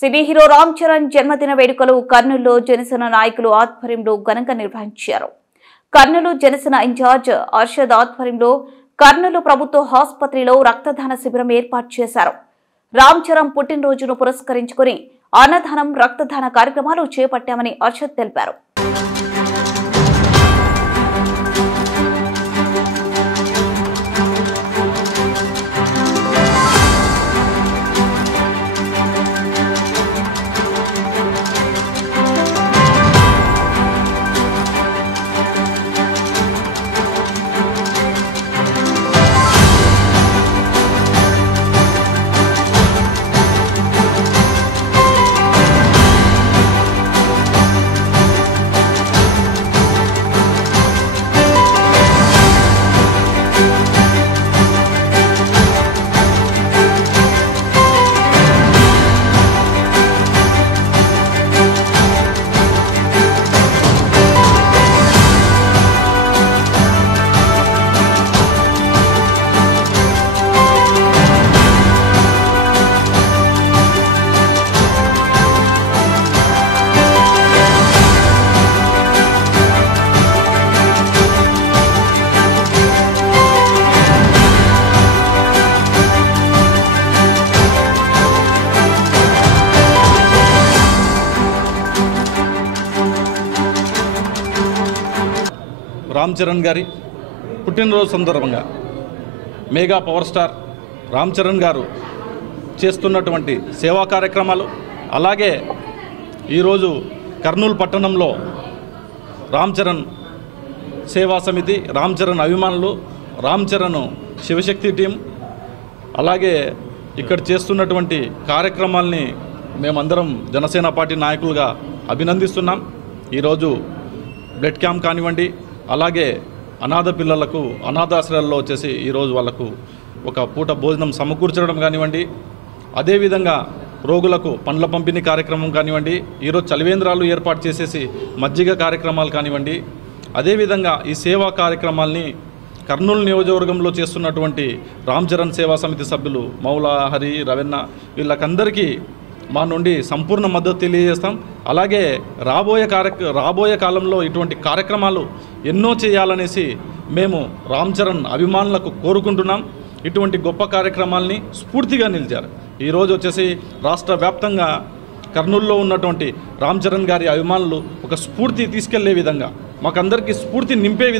Cine hero Ram Charan జన్మదిన వేడుకలు కర్నూలులో జనసేన నాయకులు ఆధ్వర్యంలో ఘనంగా నిర్వహించారు. కర్నూలు జనసేన ఇన్ఛార్జ్ అర్షద్ ఆధ్వర్యంలో కర్నూలు ప్రభుత్వ ఆసుపత్రిలో రక్తదాన శిబిరం ఏర్పాటు చేశారు. రామ్ చరణ్ పుట్టినరోజును పురస్కరించుకుని అన్నదానం, రక్తదాన కార్యక్రమాలు చేపట్టామని అర్షద్ తెలిపారు. రామ్ చరణ్ గారి పుట్టినరోజు సందర్భంగా mega power star Ram Charan గారు చేస్తున్నటువంటి సేవా కార్యక్రమాలు, అలాగే ఈరోజు కర్నూలు పట్టణంలో రామ్ చరణ్ సేవా సమితి, రామ్ చరణ్ అభిమానులు, రామ్ చరణ్ శివశక్తి టీం, అలాగే ఇక్కడ చేస్తున్నటువంటి కార్యక్రమాల్ని మేమందరం జనసేన పార్టీ నాయకులుగా అభినందిస్తున్నాం. ఈరోజు బ్లడ్ క్యాంప్ కానివ్వండి, అలాగే అనాథ పిల్లలకు అనాథాశ్రయాల్లో వచ్చేసి ఈరోజు వాళ్ళకు ఒక పూట భోజనం సమకూర్చడం కానివ్వండి, అదేవిధంగా రోగులకు పండ్ల పంపిణీ కార్యక్రమం కానివ్వండి, ఈరోజు చలివేంద్రాలు ఏర్పాటు చేసేసి మజ్జిగ కార్యక్రమాలు కానివ్వండి, అదేవిధంగా ఈ సేవా కార్యక్రమాల్ని కర్నూలు నియోజకవర్గంలో చేస్తున్నటువంటి రామ్ చరణ్ సేవా సమితి సభ్యులు మౌలా, హరి, రవెన్న వీళ్ళకందరికీ మా నుండి సంపూర్ణ మద్దతు తెలియజేస్తాం. అలాగే రాబోయే కాలంలో ఇటువంటి కార్యక్రమాలు ఎన్నో చేయాలనేసి మేము రామ్ చరణ్ అభిమానులకు కోరుకుంటున్నాం. ఇటువంటి గొప్ప కార్యక్రమాల్ని స్ఫూర్తిగా నిలిచారు. ఈరోజు వచ్చేసి రాష్ట్ర వ్యాప్తంగా కర్నూలులో ఉన్నటువంటి రామ్ చరణ్ గారి అభిమానులు ఒక స్ఫూర్తి తీసుకెళ్లే విధంగా, మాకందరికీ స్ఫూర్తి నింపే